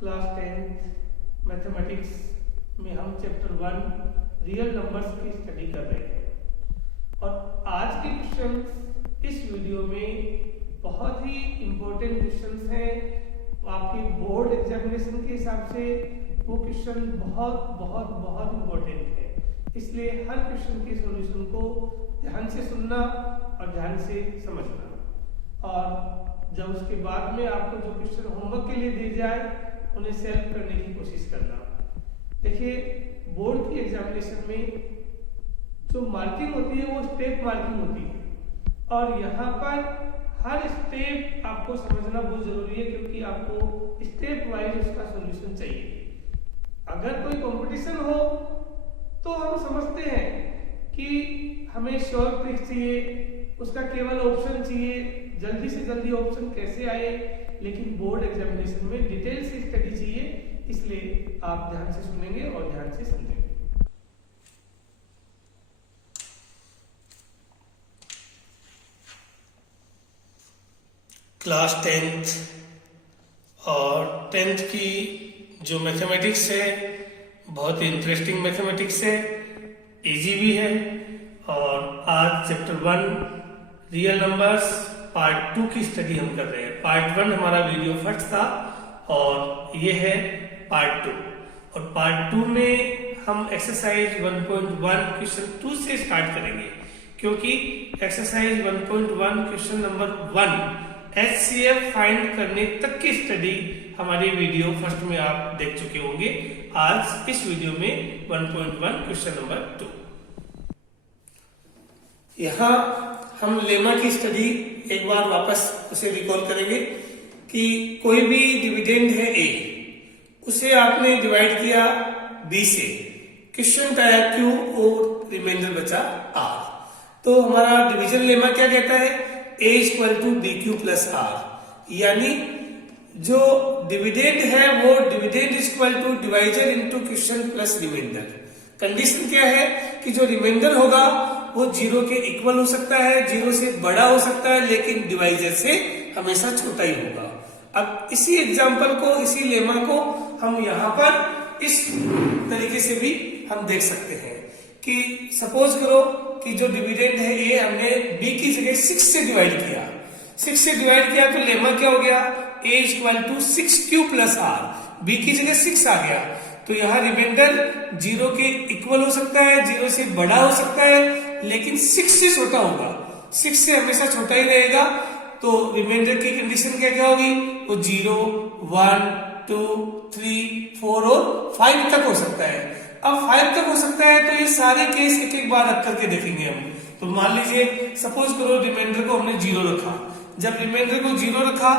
Class 10 mathematics में हम chapter 1 real numbers की स्टडी कर रहे हैं और आज के क्वेश्चंस इस वीडियो में बहुत ही इम्पोर्टेंट क्वेश्चंस हैं। आपके बोर्ड एग्जामिनेशन के हिसाब से वो क्वेश्चन बहुत बहुत बहुत इम्पोर्टेंट है, इसलिए हर क्वेश्चन के सॉल्यूशन को ध्यान से सुनना और ध्यान से समझना, और जब उसके बाद में आपको जो क्वेश्चन होमवर्क के लिए दिए जाए उन्हें सॉल्व करने की कोशिश करना। देखिए, बोर्ड की एग्जामिनेशन में जो मार्किंग होती है वो स्टेप मार्किंग होती है और यहाँ पर हर स्टेप आपको समझना बहुत जरूरी है, क्योंकि आपको स्टेप वाइज उसका सॉल्यूशन चाहिए। अगर कोई कंपटीशन हो तो हम समझते हैं कि हमें श्योर ट्रिक चाहिए, उसका केवल ऑप्शन चाहिए, जल्दी से जल्दी ऑप्शन कैसे आए, लेकिन बोर्ड एग्जामिनेशन में डिटेल से स्टडी चाहिए, इसलिए आप ध्यान से सुनेंगे और ध्यान से समझेंगे। क्लास 10th और 10th की जो मैथमेटिक्स है बहुत ही इंटरेस्टिंग मैथमेटिक्स है, इजी भी है। और आज चैप्टर 1 रियल नंबर्स पार्ट 2 की स्टडी हम कर रहे हैं। पार्ट 1 हमारा वीडियो फर्स्ट था और ये है पार्ट 2। और पार्ट 2 में हम एक्सरसाइज 1.1 क्वेश्चन 2 से स्टार्ट करेंगे, क्योंकि exercise 1.1 question number 1 HCF find करने तक की स्टडी हमारे वीडियो फर्स्ट में आप देख चुके होंगे। आज इस वीडियो में 1.1 क्वेश्चन नंबर 2। यहाँ हम लेमा की स्टडी एक बार वापस उसे रिकॉल करेंगे कि कोई भी डिविडेंड है A, उसे आपने डिवाइड किया B से, क्वेश्चन आया Q और रिमाइंडर बचा R। तो हमारा डिवीजन लेमा क्या कहता है? A equal to BQ plus R, यानी जो डिविडेंड है वो dividend equal to divisor into question plus reminder. Condition क्या है कि जो रिमाइंडर होगा वो 0 के इक्वल हो सकता है, 0 से बड़ा हो सकता है, लेकिन डिवाइजर से हमेशा छोटा ही होगा। अब इसी एग्जांपल को, इसी लेमा को हम यहाँ पर इस तरीके से भी हम देख सकते हैं कि सपोज करो कि जो डिविडेंड है A हमने B की जगह 6 से डिवाइड किया। 6 से डिवाइड किया तो लेमा क्या हो गया? A equal to 6Q plus R। B की जगह 6 आ गया, तो यहाँ रिमाइंडर 0 के इक्वल हो सकता है, 0 से बड़ा हो सकता है, लेकिन 6 से छोटा होगा। 6 से हमेशा छोटा ही रहेगा, तो रिमाइंडर की कंडीशन क्या क्या होगी? वो 0, 1, 2, 3, 4 और 5 तक हो सकता है। अब 5 तक हो सकता है तो ये सारे केस एक एक बार रख करके देखेंगे हम। तो मान लीजिए सपोज करो रिमाइंडर को हमने 0 रखा। जब रिमाइंडर को 0 रखा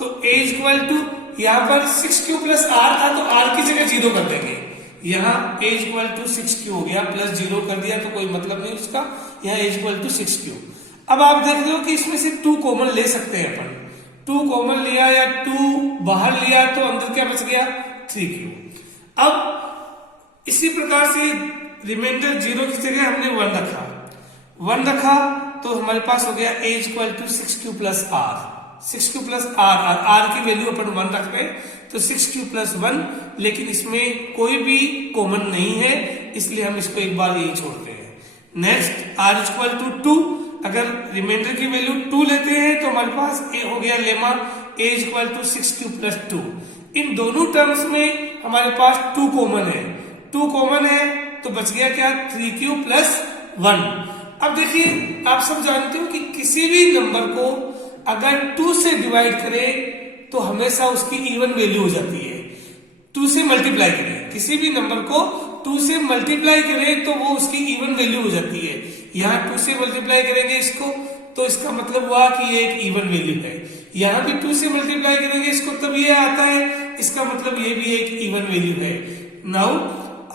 तो A इक्वल टू, यहाँ पर 6Q प्लस R था तो R की जगह 0 कर देंगे। यहाँ A इक्वल टू 6Q हो गया, प्लस 0 कर दिया तो कोई मतलब नहीं उसका, यहाँ A इक्वल टू 6Q। अब आप देख रहे हो कि इसमें से 2 कॉमन ले सकते हैं अपन। 2 कॉमन लिया या 2 बाहर लिया तो अंदर क्या बच गया? 3Q। अब इसी प्रकार से रिमाइंडर 0 की जगह हमने 1 रखा तो हमारे पास हो गया A equal to 6Q plus R। 6Q plus R की वैल्यू अपन 1 रख रहे हैं तो 6Q प्लस 1, लेकिन इसमें कोई भी कॉमन नहीं है, इसलिए हम इसको एक बार यही छोड़ते हैं। नेक्स्ट R इक्वल टू 2, अगर रिमाइंडर की वैल्यू 2 लेते हैं तो हमारे पास A हो गया lemma A equal to 6Q plus 2। इन दोनों टर्म्स में हमारे पास 2 कॉमन है, 2 कॉमन है तो बच गया क्या? 3Q plus 1। अब देखिए, आप सब जानते हो कि किसी भी नंबर को अगर 2 से डिवाइड करें तो हमेशा उसकी इवन वैल्यू हो जाती है। 2 से मल्टीप्लाई करें, किसी भी नंबर को 2 से मल्टीप्लाई करें तो वो उसकी इवन वैल्यू हो जाती है। यहाँ 2 से मल्टीप्लाई करेंगे इसको तो इसका मतलब हुआ कि ये एक इवन वैल्यू है। यहाँ भी 2 से मल्टीप्लाई करेंगे इसको तब ये आता है, इसका मतलब ये भी एक इवन वैल्यू है। नाउ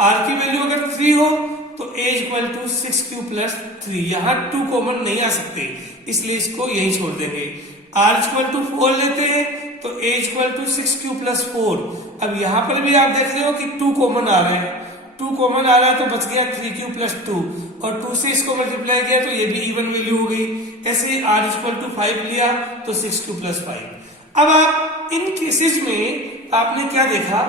R की वैल्यू अगर 3 हो तो A equal to 6Q plus 3, यहाँ 2 कॉमन नहीं आ सकते, इसलिए इसको यही छोड़ देंगे। R इक्वल टू 4 लेते हैं तो A equal to 6Q plus 4। अब यहाँ पर भी आप देख रहे हो कि 2 कॉमन आ रहे हैं, 2 कॉमन आ रहा है तो बच गया 3Q प्लस 2, और 2 से इसको मल्टीप्लाई किया तो ये भी इवन वैल्यू हो गई। ऐसे ही R इक्वल टू 5 लिया तो 6Q प्लस 5। अब आप इन केसेस में आपने क्या देखा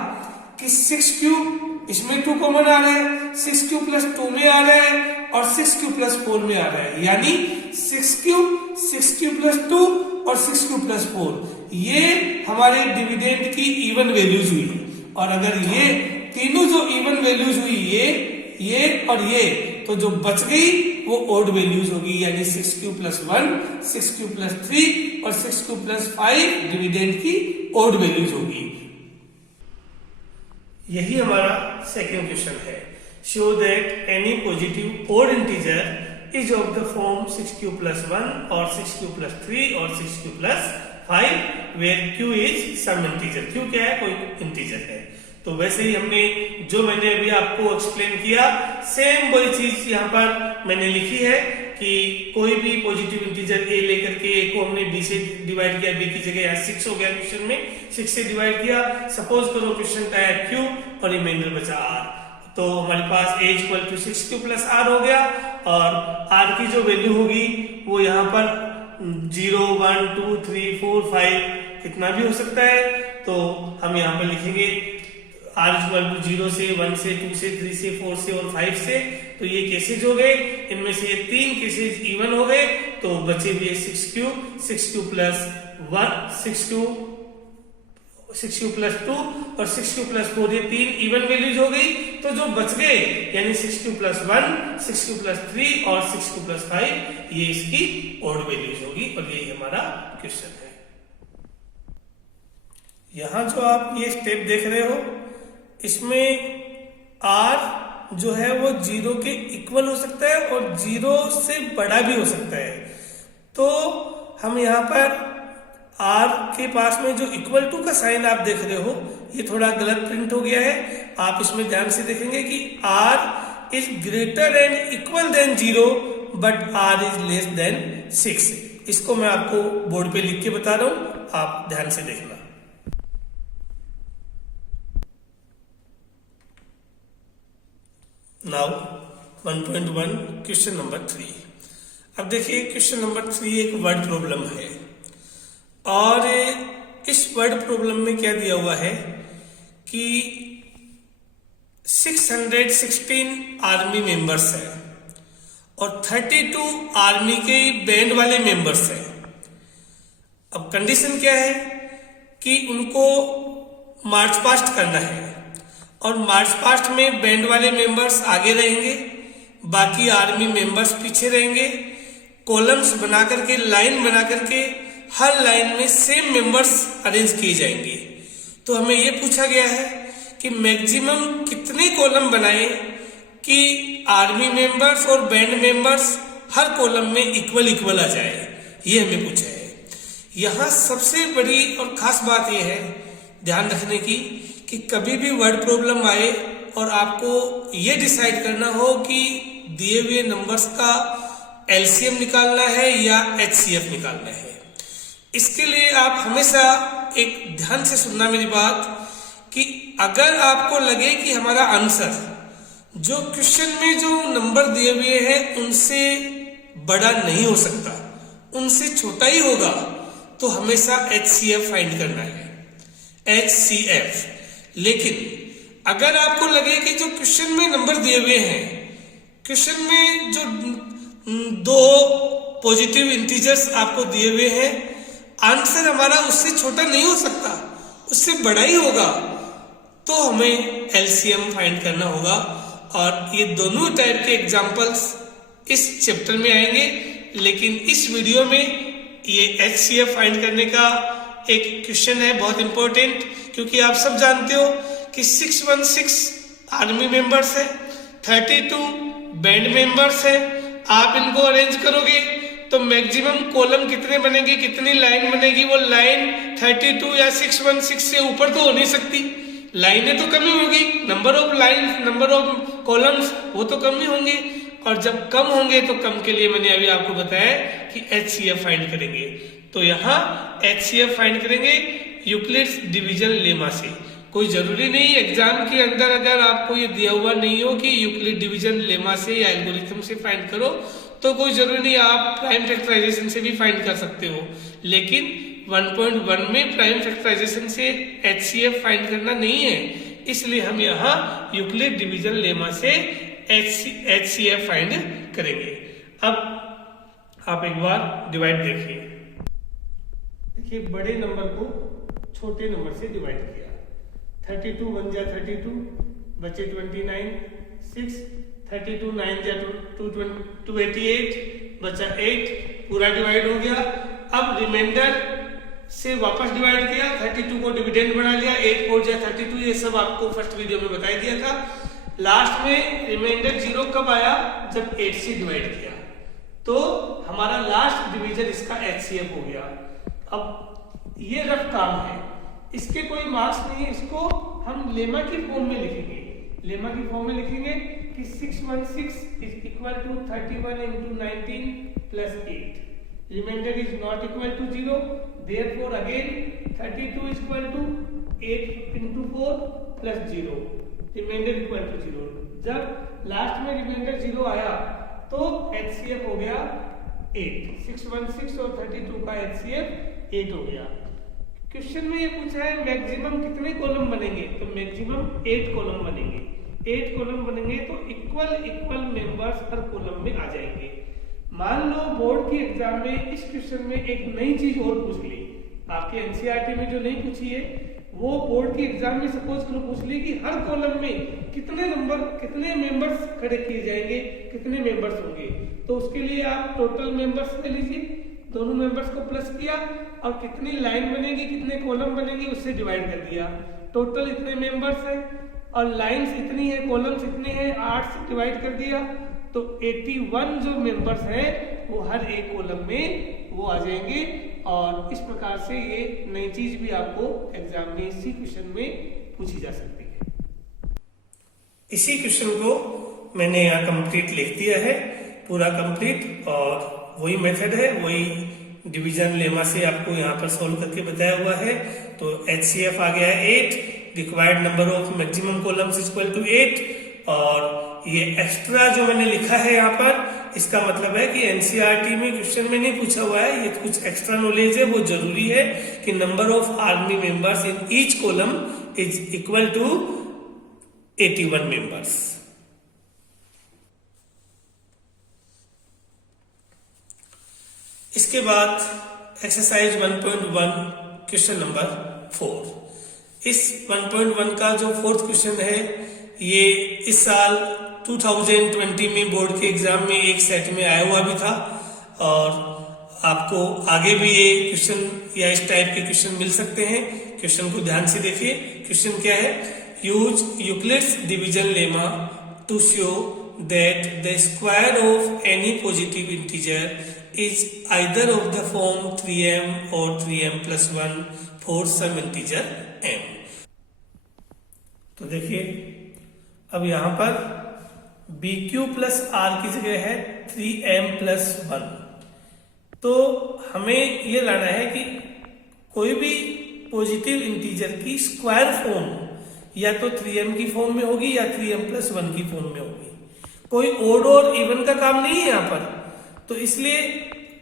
कि 6 क्यूब इसमें 2 कॉमन आ रहा है, 6 क्यूब प्लस 2 में आ रहा है और 6 क्यूब प्लस 4 में आ रहा है, यानी 6 क्यूब प्लस 2 और 6 क्यूब प्लस 4 ये हमारे डिविडेंड की इवन वैल्यूज हुई। और अगर ये तीनों जो इवन वैल्यूज हुई ये और ये, तो जो बच गई वो ओड वैल्यूज होगी, यानी 6 क्यूब प्लस 1, 6 क्यूब प्लस 3 और 6 क्यूब प्लस 5 डिविडेंड की ओड वैल्यूज होगी। यही हमारा सेकेंड क्वेश्चन है। Show that any positive odd integer is of the form 6 cube plus 1 और 6 क्यूब प्लस 3 और 6 cube plus 5 where q is some integer. q क्या है? कोई इंटीजर है। तो वैसे ही हमने जो मैंने अभी आपको एक्सप्लेन किया, सेम वही चीज यहाँ पर मैंने लिखी है कि कोई भी पॉजिटिव इंटीजर a लेकर के a को हमने b से डिवाइड किया, b की जगह यहाँ 6 हो गया, क्वेश्चन में 6 से डिवाइड किया। सपोज करो क्वेश्चन का है q और रिमाइंडर बचा r, तो हमारे पास a equal to 6 Q plus r हो गया और r की जो वैल्यू होगी वो यहाँ पर 0, 1, 2, 3, 4, 5 कितना भी हो सकता है। तो हम यहाँ पर लिखेंगे r इक्वल टू 0 से 1 से 2 से 3 से 4 से और 5 से। तो ये केसेज हो गए, इनमें से ये 3 केसेज इवन हो गए, तो बचे भी 6 क्यू प्लस 1, 6 क्यू प्लस 2 और 6 क्यू प्लस 4, ये 3 इवन वैल्यूज हो गई। तो जो बच गए यानी 6 क्यू प्लस 1, 6 क्यू प्लस 3 और 6 क्यू प्लस 5, ये इसकी ओड वैल्यूज होगी और यही हमारा क्वेश्चन है। यहां जो आप ये स्टेप देख रहे हो, इसमें r जो है वो 0 के इक्वल हो सकता है और 0 से बड़ा भी हो सकता है। तो हम यहाँ पर r के पास में जो इक्वल टू का साइन आप देख रहे हो, ये थोड़ा गलत प्रिंट हो गया है। आप इसमें ध्यान से देखेंगे कि r is greater and equal than 0 but r is less than 6। इसको मैं आपको बोर्ड पे लिख के बता रहा हूं, आप ध्यान से देखना। Now 1.1 question number 3। अब देखिए क्वेश्चन नंबर 3 एक वर्ड प्रॉब्लम है और इस वर्ड प्रॉब्लम में क्या दिया हुआ है कि 616 आर्मी मेंबर्स हैं और 32 आर्मी के बैंड वाले मेंबर्स हैं। अब कंडीशन क्या है कि उनको मार्च पास्ट करना है और मार्च पास्ट में बैंड वाले मेंबर्स आगे रहेंगे, बाकी आर्मी मेंबर्स पीछे रहेंगे। कॉलम्स बना करके, लाइन बना करके हर लाइन में सेम मेंबर्स अरेंज किए जाएंगे। तो हमें यह पूछा गया है कि मैक्सिमम कितने कॉलम बनाए कि आर्मी मेंबर्स और बैंड मेंबर्स हर कॉलम में इक्वल आ जाए, ये हमें पूछा है। यहां सबसे बड़ी और खास बात यह है ध्यान रखने की कि कभी भी वर्ड प्रॉब्लम आए और आपको ये डिसाइड करना हो कि दिए हुए नंबर्स का एलसीएम निकालना है या एचसीएफ निकालना है, इसके लिए आप हमेशा एक ध्यान से सुनना मेरी बात कि अगर आपको लगे कि हमारा आंसर जो क्वेश्चन में जो नंबर दिए हुए हैं उनसे बड़ा नहीं हो सकता, उनसे छोटा ही होगा, तो हमेशा एचसीएफ फाइंड करना है, एचसीएफ। लेकिन अगर आपको लगे कि जो क्वेश्चन में नंबर दिए हुए हैं, क्वेश्चन में जो 2 पॉजिटिव इंटीजर्स आपको दिए हुए हैं, आंसर हमारा उससे छोटा नहीं हो सकता, उससे बड़ा ही होगा, तो हमें एलसीएम फाइंड करना होगा। और ये दोनों टाइप के एग्जांपल्स इस चैप्टर में आएंगे, लेकिन इस वीडियो में ये एचसीएफ फाइंड करने का एक क्वेश्चन है बहुत इंपॉर्टेंट, क्योंकि आप सब जानते हो कि 616 आर्मी मेंबर्स है, 32 बैंड मेंबर्स है। आप इनको अरेंज करोगे तो मैक्सिमम कॉलम कितने बनेंगे, कितनी लाइन बनेगी, वो लाइन 32 या 616 से ऊपर तो हो नहीं सकती, लाइनें तो कम ही होगी, number of line, number of columns वो तो कम ही होंगे। और जब कम होंगे तो कम के लिए मैंने अभी आपको बताया कि एचसीएफ फाइंड करेंगे। तो यहाँ एचसीएफ फाइंड करेंगे यूक्लिड्स डिवीजन लेमा से। कोई जरूरी नहीं एग्जाम के अंदर अगर आपको ये दिया हुआ नहीं हो कि यूक्लिड डिवीजन लेमा से या एल्गोरिथम से फाइंड करो, तो कोई जरूरी नहीं, आप प्राइम फैक्टराइजेशन से भी फाइंड कर सकते हो। लेकिन 1.1 में प्राइम फैक्टराइजेशन से HCF फाइंड करना नहीं है, इसलिए हम यहाँ यूक्लिड डिवीजन लेमा से HCF फाइंड करेंगे। अब आप एक बार डिवाइड देखिए, बड़े नंबर को छोटे नंबर से डिवाइड किया, 32 1 जा 32 बचे 29, 6 32 9 जा 288 बचा 8, पूरा डिवाइड हो गया। अब रिमाइंडर से वापस डिवाइड किया, 32 को डिविडेंड बना लिया, 8 4 जा 32, ये सब आपको फर्स्ट वीडियो में बता दिया था। लास्ट में रिमाइंडर 0 कब आया, जब 8 से डिवाइड किया, तो हमारा लास्ट डिवीजन इसका HCF हो गया। अब ये रफ काम है, इसके कोई मार्क्स नहीं है, इसको हम लेमा की फॉर्म में लिखेंगे। लेमा की फॉर्म में लिखेंगे कि 616 is equal to 31 into 19 plus 8. Remainder is not equal to 0. Therefore again 32 is equal to 8 into 4 plus 0. Remainder equal to 0. जब लास्ट में रिमाइंडर 0 आया तो HCF हो गया 8। 616 और 32 का HCF 8 हो गया। क्वेश्चन में ये पूछा है मैक्सिमम कितने कॉलम बनेंगे, तो मैक्सिमम 8 कॉलम बनेंगे। 8 कॉलम बनेंगे तो इक्वल मेंबर्स हर कॉलम में आ जाएंगे। मान लो बोर्ड की एग्जाम में इस क्वेश्चन में एक नई चीज और पूछ ली, आपके एनसीईआरटी में जो नहीं पूछी है वो बोर्ड की एग्जाम में सपोज करो पूछ ली कि हर कॉलम में कितने मेंबर्स खड़े किए जाएंगे, कितने मेंबर्स होंगे, तो उसके लिए आप टोटल मेंबर्स ले लीजिए, दोनों मेंबर्स को प्लस किया और कितनी लाइन बनेगी, कितने कॉलम बनेंगे उससे डिवाइड कर दिया। टोटल इतने मेंबर्स हैं और लाइंस इतनी है, कॉलम्स इतने हैं, 8 से डिवाइड कर दिया तो 81 जो मेंबर्स हैं वो हर एक कॉलम में वो आ जाएंगे। और इस प्रकार से ये नई चीज भी आपको एग्जाम में इसी क्वेश्चन में पूछी जा सकती है। इसी क्वेश्चन को मैंने यहाँ कंप्लीट लिख दिया है, पूरा कंप्लीट, और वही मेथड है, वही डिवीजन लेमा से आपको यहाँ पर सोल्व करके बताया हुआ है। तो HCF आ गया 8, required number of maximum columns is equal to 8, और ये एक्स्ट्रा जो मैंने लिखा है यहाँ पर, इसका मतलब है कि एनसीईआरटी में क्वेश्चन में नहीं पूछा हुआ है, ये कुछ एक्स्ट्रा नॉलेज है, वो जरूरी है कि number of army members in each column is equal to 81 members. इसके बाद एक्सरसाइज 1.1 क्वेश्चन नंबर 4। इस 1.1 का जो फोर्थ क्वेश्चन है ये इस साल 2020 में बोर्ड के एग्जाम में एक सेट में आया हुआ भी था, और आपको आगे भी ये क्वेश्चन या इस टाइप के क्वेश्चन मिल सकते हैं। क्वेश्चन को ध्यान से देखिए। क्वेश्चन क्या है, use Euclid's division lemma to show that the square of any positive integer is either of the form 3m or 3m plus 1 for some integer m। तो देखिए अब यहां पर bq प्लस r की जगह है 3m प्लस 1, तो हमें ये लाना है कि कोई भी पॉजिटिव इंटीजर की स्क्वायर फॉर्म या तो 3m की फॉर्म में होगी या 3m प्लस 1 की फॉर्म में होगी। कोई ओड और इवन का काम नहीं है यहाँ पर, तो इसलिए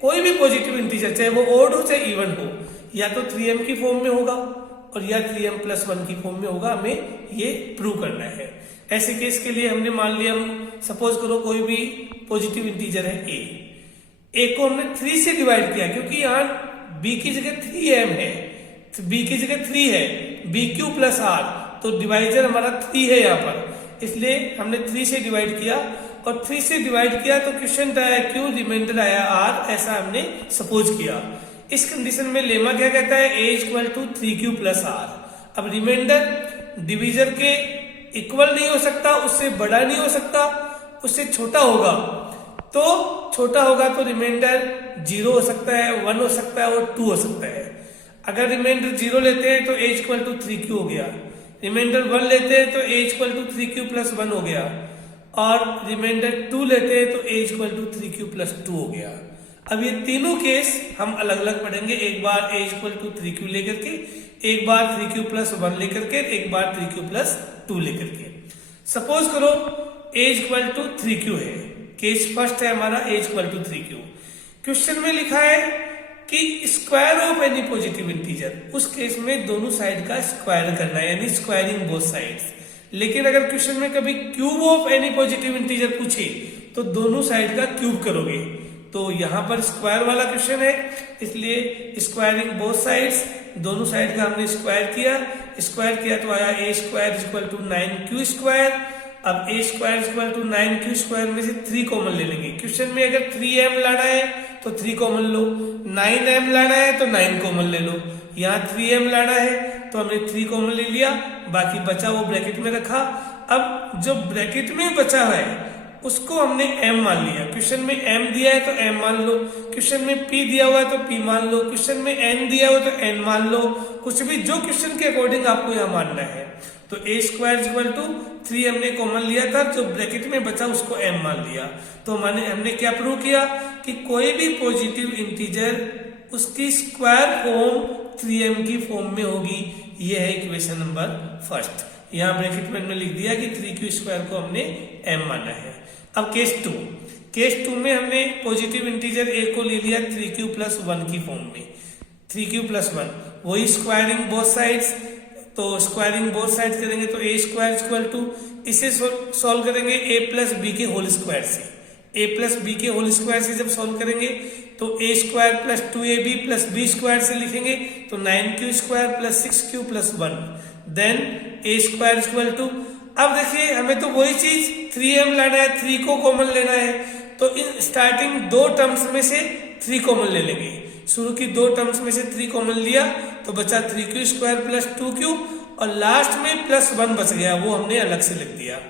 कोई भी पॉजिटिव इंटीजर चाहे वो ओड हो चाहे इवन हो, या तो 3m की फॉर्म में होगा और या 3m प्लस 1 की फॉर्म में होगा, हमें ये प्रूव करना है। ऐसे केस के लिए हमने मान लिया, हम सपोज करो कोई भी पॉजिटिव इंटीजर है a को हमने 3 से डिवाइड किया, क्योंकि यहाँ b की जगह 3m है, b की जगह 3 है, bq प्लस r, तो डिवाइजर हमारा 3 है यहाँ पर, इसलिए हमने 3 से डिवाइड किया, और 3 से डिवाइड किया तो क्वेश्चन आया q, रिमाइंडर आया r, ऐसा हमने सपोज किया। इस कंडीशन में लेमा क्या कहता है, a equal to 3q plus r। अब रिमाइंडर डिवीजर के इक्वल नहीं हो सकता, उससे बड़ा नहीं हो सकता, उससे छोटा होगा, तो छोटा होगा तो रिमाइंडर 0 हो सकता है, 1 हो सकता है और 2 हो सकता है। अगर रिमाइंडर 0 लेते हैं तो a इक्वल टू 3q हो गया, रिमाइंडर 1 लेते हैं तो a equal to 3q plus 1 हो गया, और रिमाइंडर 2 लेते हैं तो a equal to 3q plus 2 हो गया। अब ये तीनों केस हम अलग अलग पढ़ेंगे, एक बार a इक्वल टू 3q लेकर के, एक बार 3q प्लस 1 लेकर के, एक बार 3q प्लस 2 लेकर के। सपोज करो a इक्वल टू 3q है, केस फर्स्ट है हमारा a equal to 3q। Question में लिखा है कि square of any positive integer, उस केस में दोनों साइड का स्क्वायर करना है, यानी स्क्वायरिंग बोथ साइड्स। लेकिन अगर क्वेश्चन में कभी cube of any positive integer पूछे तो दोनों साइड का क्यूब करोगे। तो यहाँ पर स्क्वायर वाला क्वेश्चन है, इसलिए स्क्वायरिंग बोथ साइड्स, दोनों साइड का हमने स्क्वायर किया तो आया a square equal to 9q square. अब a square equal to 9q square में से 3 कॉमन ले लेंगे। क्वेश्चन में अगर 3m लाना है तो 3 कॉमन लो, 9m लाना है तो 9 कॉमन ले लो। यहाँ 3m लाना है तो हमने 3 कॉमन ले लिया, बाकी बचा वो ब्रैकेट में रखा। अब जो ब्रैकेट में बचा है उसको हमने m मान लिया। क्वेश्चन में m दिया है तो m मान लो, क्वेश्चन में p दिया हुआ है तो p मान लो, क्वेश्चन में n दिया हुआ है तो n मान लो, कुछ भी जो क्वेश्चन के अकॉर्डिंग आपको यहाँ मानना है। तो a स्क्वायर इक्वल टू 3 हमने कॉमन लिया था, जो ब्रैकेट में बचा उसको m मान लिया। तो हमने क्या प्रूव किया कि कोई भी पॉजिटिव इंटीजर उसकी स्क्वायर फॉर्म 3m की फॉर्म में होगी। ये है इक्वेशन नंबर फर्स्ट। यहाँ ब्रैकेट में हमने लिख दिया कि 3q स्क्वायर को हमने m माना है। अब केस टू में हमने पॉजिटिव इंटीजर a को ले लिया 3q प्लस 1 की फॉर्म में, 3q प्लस 1, वही स्क्वायरिंग बोथ साइड्स। तो स्क्वायरिंग बोथ साइड्स करेंगे तो a स्क्वायर इक्वल टू, इसे सॉल्व करेंगे a प्लस बी के होल स्क्वायर से, a प्लस बी के होल स्क्वायर से जब सॉल्व करेंगे तो a square plus 2ab plus b square से लिखेंगे तो 9q square plus 6q plus 1, then a square equal to, अब देखिए हमें तो वही चीज 3m लाना है, 3 को कॉमन लेना है। तो इन स्टार्टिंग 2 टर्म्स में से 3 कॉमन ले लेंगे। शुरू की 2 टर्म्स में से 3 कॉमन लिया तो बचा 3q स्क्वायर प्लस 2q, और लास्ट में प्लस 1 बच गया, वो हमने अलग से लिख दिया।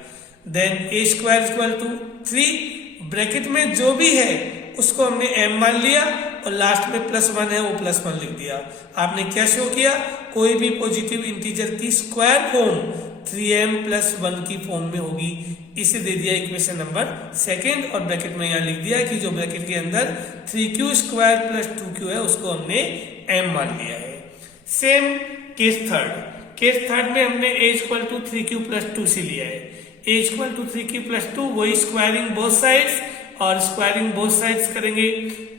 Then a square equal to 3, bracket में जो भी है उसको हमने m मान लिया और लास्ट में प्लस 1 है वो प्लस 1 लिख दिया। आपने क्या शो किया, कोई भी पॉजिटिव इंटीजर की स्क्वायर फॉर्म 3m प्लस 1 की फॉर्म में होगी। इसे दे दिया इक्वेशन नंबर सेकेंड, और ब्रैकेट में यहाँ लिख दिया कि जो ब्रैकेट के अंदर 3q स्क्वायर प्लस 2q है उसको हमने m मान लिया है। सेम केस थर्ड में हमने a equal to 3q plus 2 से लिया है। a equal to 3q plus 2, वही स्क्वायरिंग बोथ साइड्स, और स्क्वायरिंग बोथ साइड्स करेंगे।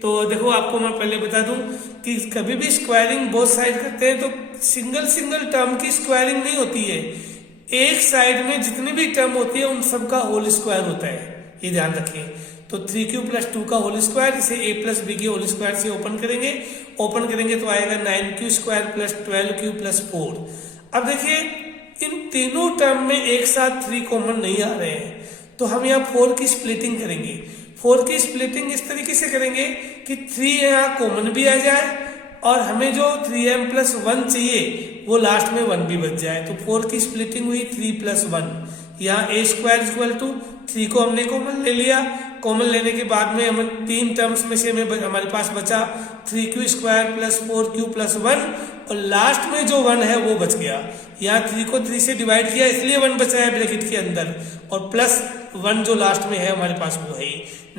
तो देखो आपको मैं पहले बता दूं कि कभी भी स्क्वायरिंग बोथ साइड करते हैं तो सिंगल टर्म की स्क्वायरिंग नहीं होती है, एक साइड में जितनी भी टर्म होती है उन सब का होल स्क्वायर होता है, ये ध्यान रखिए। तो 3q प्लस 2 का होल स्क्वायर, इसे a प्लस बी के होल स्क्वायर से ओपन करेंगे तो आएगा 9q square plus 12q plus 4। अब देखिए इन तीनों टर्म में एक साथ 3 कॉमन नहीं आ रहे हैं, तो हम यहाँ 4 की स्प्लिटिंग करेंगे। 4 की स्प्लिटिंग इस तरीके से करेंगे कि 3 यहाँ कॉमन भी आ जाए और हमें जो 3m प्लस 1 चाहिए वो लास्ट में 1 भी बच जाए। तो 4 की स्प्लिटिंग हुई 3 प्लस 1, यहाँ a स्क्वायर इक्वल टू 3 को हमने कॉमन ले लिया। कॉमन लेने के बाद में हम 3 टर्म्स में से हमारे पास बचा 3q square plus 4q plus 1, और लास्ट में जो 1 है वो बच गया। यहाँ 3 को 3 से डिवाइड किया इसलिए 1 बचा है ब्रैकेट के अंदर, और प्लस 1 जो लास्ट में है हमारे पास वो है।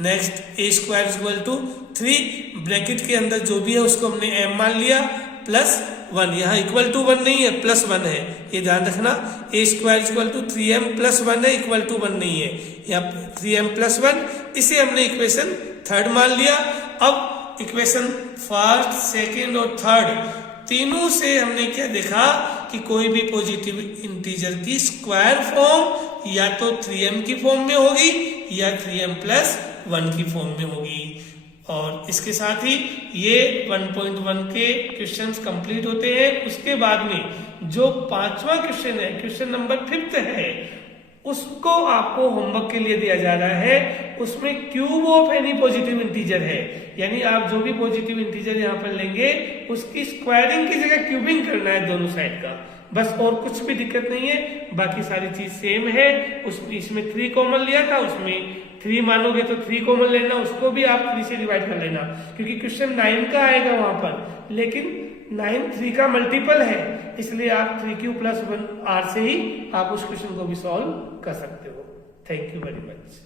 Next a square equal to 3, bracket के अंदर जो भी है उसको हमने m मान लिया प्लस 1, यहाँ इक्वल टू 1 नहीं है प्लस 1 है, ये ध्यान रखना। a square equal to 3m plus 1 है, इक्वल टू 1 नहीं है, यहाँ 3m प्लस 1, इसे हमने इक्वेशन थर्ड मान लिया। अब इक्वेशन फर्स्ट, सेकेंड और थर्ड तीनों से हमने क्या देखा कि कोई भी पॉजिटिव इंटीजर की स्क्वायर फॉर्म या तो 3m की फॉर्म में होगी या 3m प्लस 1 की फॉर्म में होगी। और इसके साथ ही ये 1.1 के क्वेश्चंस कंप्लीट होते हैं। उसके बाद में जो 5वां क्वेश्चन है, क्वेश्चन नंबर 5 है, उसको आपको होमवर्क के लिए दिया जा रहा है। उसमें cube of any positive integer है, यानी आप जो भी पॉजिटिव इंटीजर यहाँ पर लेंगे उसकी स्क्वायरिंग की जगह क्यूबिंग करना है दोनों साइड का, बस, और कुछ भी दिक्कत नहीं है, बाकी सारी चीज सेम है। इसमें 3 कॉमन लिया था, उसमें 3 मानोगे तो 3 कॉमन लेना, उसको भी आप 3 से डिवाइड कर लेना, क्योंकि क्वेश्चन 9 का आएगा वहां पर, लेकिन 9 3 का मल्टीपल है, इसलिए आप 3q प्लस 1r से ही आप उस क्वेश्चन को भी सॉल्व कर सकते हो। Thank you very much.